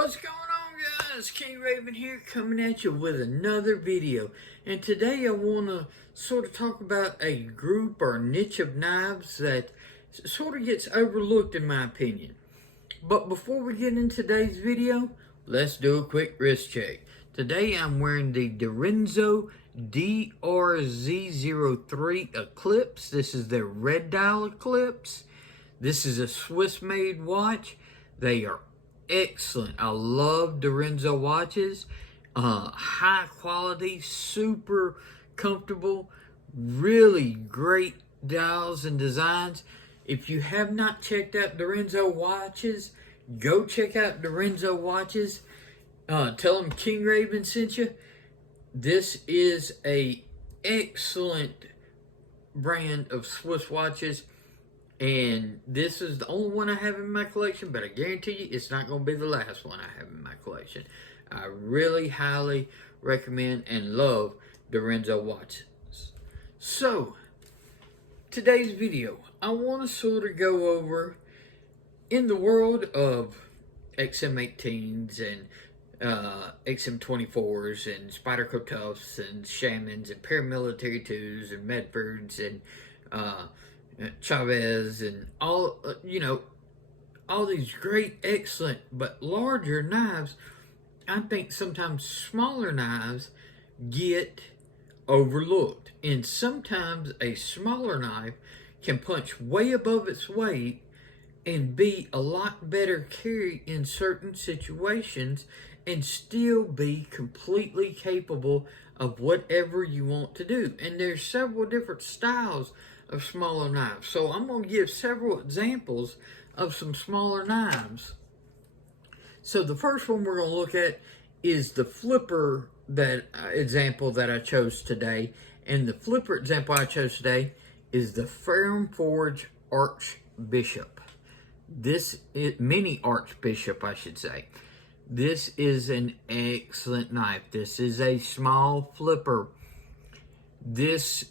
What's going on, guys? King Raven here, coming at you with another video. And today I want to sort of talk about a group or niche of knives that sort of gets overlooked in my opinion. But before we get into today's video, let's do a quick wrist check. Today I'm wearing the Dorenzo DRZ03 Eclipse. This is their red dial Eclipse. This is a Swiss-made watch. They are excellent. I love Dorenzo watches. High quality, super comfortable, really great dials and designs. If you have not checked out Dorenzo watches, go check out Dorenzo watches. Tell them King Raven sent you. This is a excellent brand of Swiss watches. And this is the only one I have in my collection, but I guarantee you it's not going to be the last one I have in my collection. I really highly recommend and love Dorenzo watches. So, today's video, I want to sort of go over, in the world of XM18s and XM24s and Spyderco Tufts and Shamans and paramilitary 2s and Medfords and Chavez and all, all these great, excellent, but larger knives. I think sometimes smaller knives get overlooked. And sometimes a smaller knife can punch way above its weight and be a lot better carried in certain situations and still be completely capable of whatever you want to do. And there's several different styles of smaller knives. So I'm going to give several examples of some smaller knives. So the first one we're going to look at is the flipper example that I chose today. And the flipper example I chose today is the Ferrum Forge Archbishop. This is mini Archbishop, I should say. This is an excellent knife. This is a small flipper. This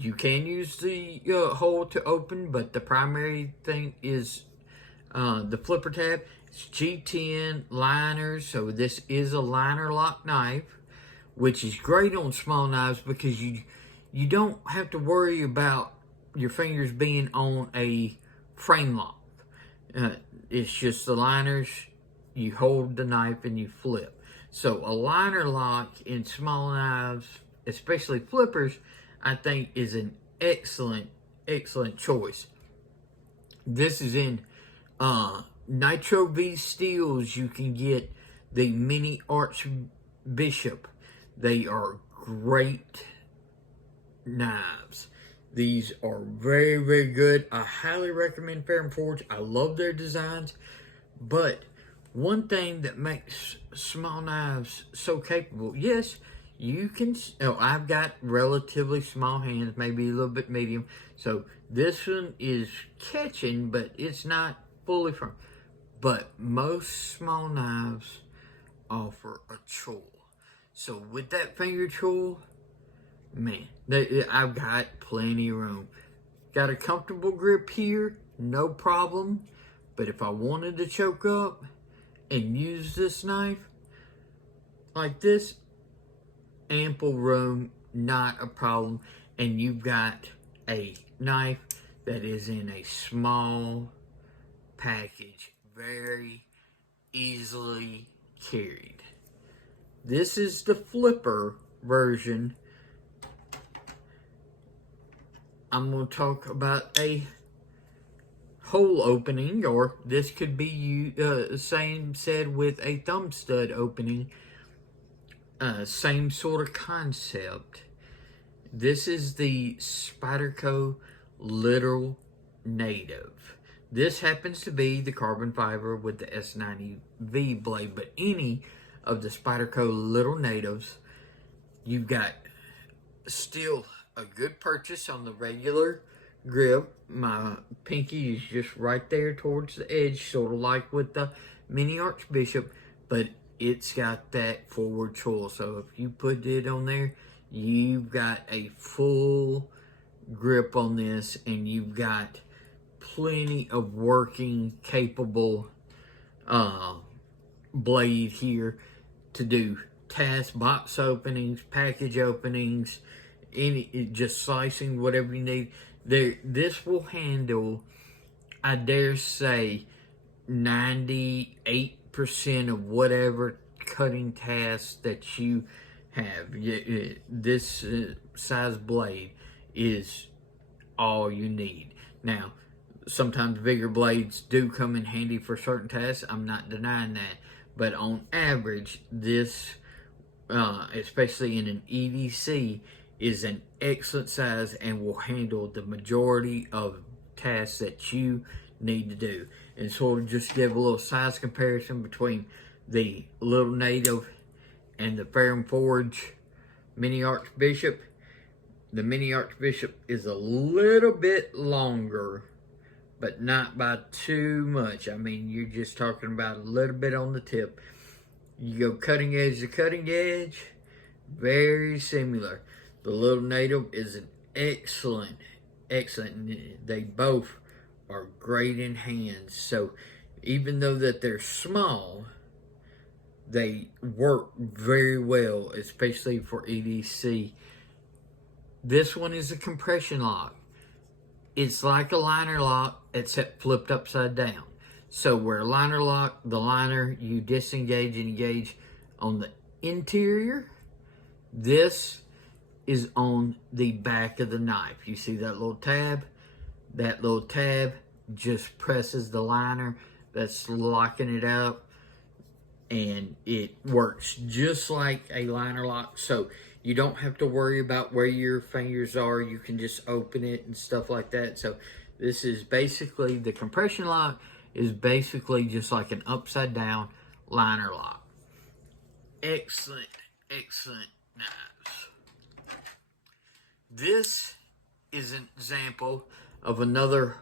you can use the hole to open, but the primary thing is the flipper tab. It's G10 liners, so this is a liner lock knife, which is great on small knives because you don't have to worry about your fingers being on a frame lock. It's just the liners. You hold the knife and you flip. So a liner lock in small knives, especially flippers, I think is an excellent choice. This is in Nitro V Steels. You can get the mini Archbishop. They are great knives. These are very, very good. I highly recommend Ferrum Forge. I love their designs. But one thing that makes small knives so capable, yes, you can, I've got relatively small hands, maybe a little bit medium. So this one is catching, but it's not fully firm. But most small knives offer a choil. So with that finger choil, man, I've got plenty of room. Got a comfortable grip here, no problem. But if I wanted to choke up and use this knife like this, ample room, not a problem. And you've got a knife that is in a small package, very easily carried. This is the flipper version. I'm going to talk about a hole opening, or this could be same said with a thumb stud opening. Same sort of concept. This is the Spyderco Little Native. This happens to be the carbon fiber with the S90V blade, but any of the Spyderco Little Natives, you've got still a good purchase on the regular grip. My pinky is just right there towards the edge, sort of like with the mini Archbishop, but it's got that forward choil. So if you put it on there, you've got a full grip on this, and you've got plenty of working, capable blade here to do task box openings, package openings, any just slicing, whatever you need. This will handle, I dare say, 98% of whatever cutting tasks that you have. This size blade is all you need. Now, sometimes bigger blades do come in handy for certain tasks. I'm not denying that. But on average, this, especially in an EDC, is an excellent size and will handle the majority of tasks that you need to do. And so we'll just give a little size comparison between the Little Native and the Fair & Forge Mini Archbishop. The Mini Archbishop is a little bit longer, but not by too much. I mean, you're just talking about a little bit on the tip. You go cutting edge to cutting edge, very similar. The Little Native is an excellent. They both are great in hands. So even though that they're small, they work very well, especially for EDC. This one is a compression lock. It's like a liner lock, except flipped upside down. So where a liner lock, the liner, you disengage and engage on the interior. This is on the back of the knife. You see that little tab? That little tab just presses the liner that's locking it up, and it works just like a liner lock. So you don't have to worry about where your fingers are. You can just open it and stuff like that. So this is basically, the compression lock is basically just like an upside down liner lock. Excellent knives. This is an example of another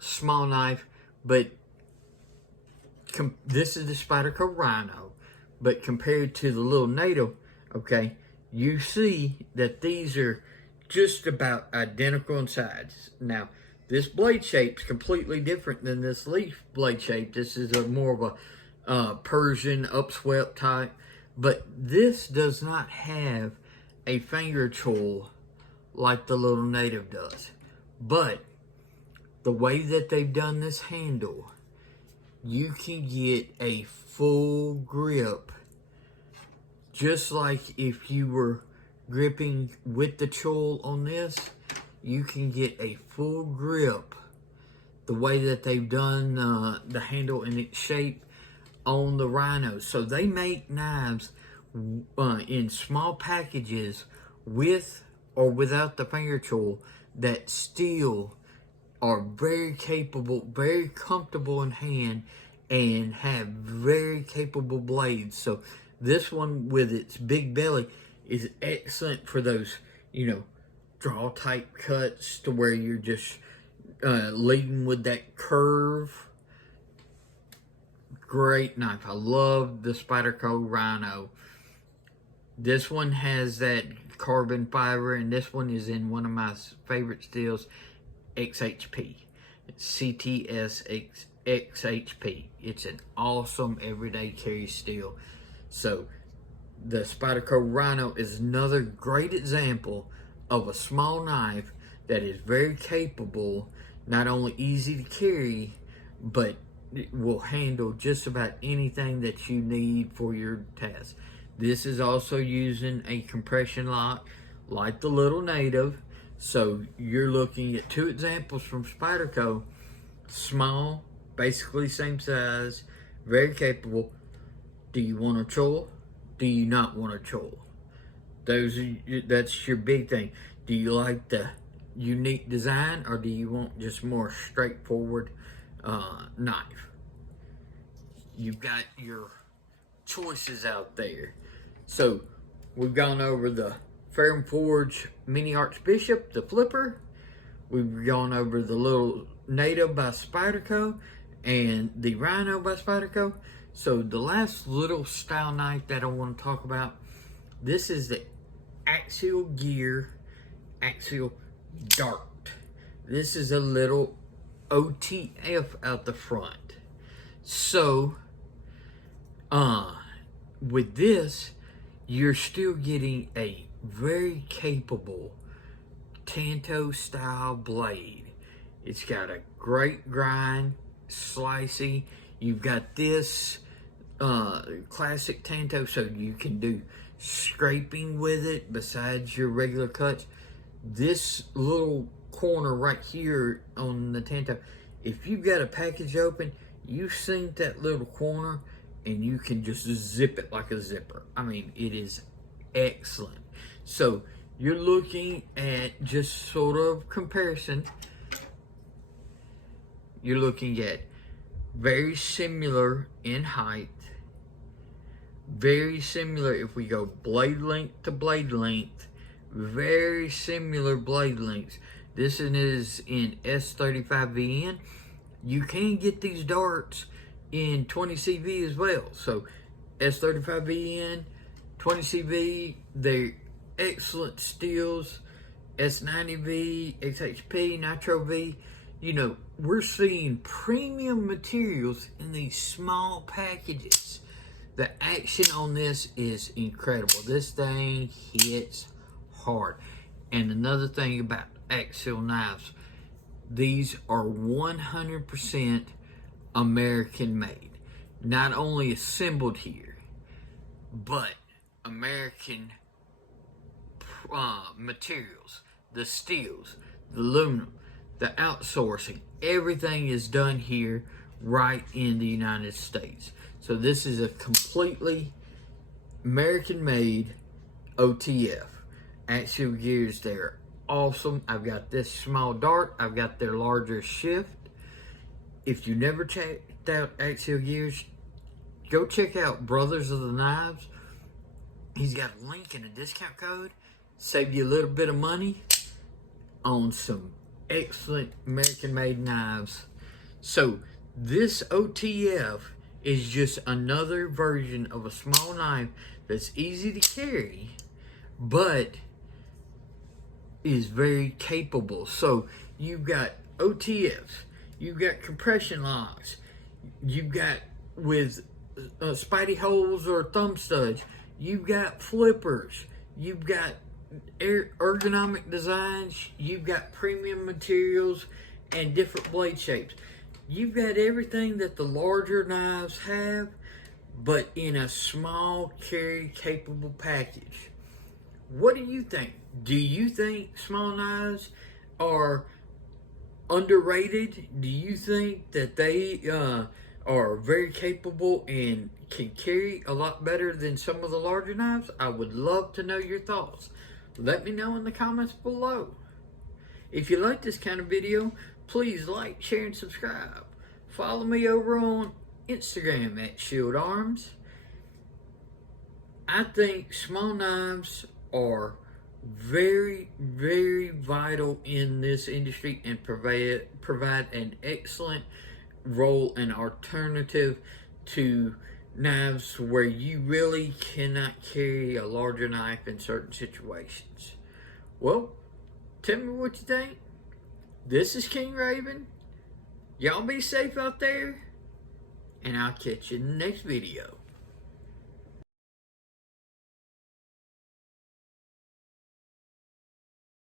small knife, but this is the Spyderco Rhino, but compared to the Little Native, okay, you see that these are just about identical in size. Now, this blade shape's completely different than this leaf blade shape. This is more of a Persian upswept type, but this does not have a finger choil like the Little Native does. But the way that they've done this handle, you can get a full grip, just like if you were gripping with the choil on this. You can get a full grip the way that they've done the handle and its shape on the Rhino. So they make knives in small packages with or without the finger choil that still are very capable, very comfortable in hand, and have very capable blades. So this one with its big belly is excellent for those, draw type cuts to where you're just leading with that curve. Great knife. I love the Spyderco Rhino. This one has that carbon fiber, and this one is in one of my favorite steels, XHP. It's CTS XHP. It's an awesome everyday carry steel. So the Spyderco Rhino is another great example of a small knife that is very capable, not only easy to carry, but it will handle just about anything that you need for your task. This is also using a compression lock like the Little Native. So you're looking at two examples from Spyderco. Small, basically same size, very capable. Do you want a choil? Do you not want a choil? That's your big thing. Do you like the unique design, or do you want just more straightforward knife? You've got your choices out there. So we've gone over the Fair & Forge Mini Archbishop, the flipper. We've gone over the Little Native by Spyderco and the Rhino by Spyderco. So the last little style knife that I want to talk about, this is the Axial Dart. This is a little OTF out the front. So With this, you're still getting a very capable Tanto style blade. It's got a great grind, slicey. You've got this classic Tanto, so you can do scraping with it besides your regular cuts. This little corner right here on the Tanto, if you've got a package open, you sink that little corner and you can just zip it like a zipper. I mean, it is excellent. So you're looking at just sort of comparison. You're looking at very similar in height, very similar if we go blade length to blade length, very similar blade lengths. This is in S35VN. You can get these darts in 20CV as well. So S35VN, 20CV, they're excellent steels. S90V, XHP, Nitro V. You know, we're seeing premium materials in these small packages. The action on this is incredible. This thing hits hard. And another thing about Axial knives, these are 100% American made. Not only assembled here, but American materials, the steels, the aluminum, the outsourcing, everything is done here right in the United States. So this is a completely American made OTF. Axial gears, they're awesome. I've got this small dart, I've got their larger shift. If you never checked out Axial gears, go check out Brothers of the Knives. He's got a link and a discount code. Save you a little bit of money on some excellent American-made knives. So this OTF is just another version of a small knife that's easy to carry, but is very capable. So you've got OTFs, you've got compression locks, you've got with spidey holes or thumb studs, you've got flippers, you've got ergonomic designs, you've got premium materials and different blade shapes. You've got everything that the larger knives have, but in a small carry capable package. What do you think? Do you think small knives are underrated? Do you think that they are very capable and can carry a lot better than some of the larger knives? I would love to know your thoughts. Let me know in the comments below. If you like this kind of video, please like, share, and subscribe. Follow me over on Instagram at Shield Arms. I think small knives are very, very vital in this industry and provide an excellent role and alternative to knives where you really cannot carry a larger knife in certain situations. Well, tell me what you think. This is King Raven. Y'all be safe out there, and I'll catch you in the next video.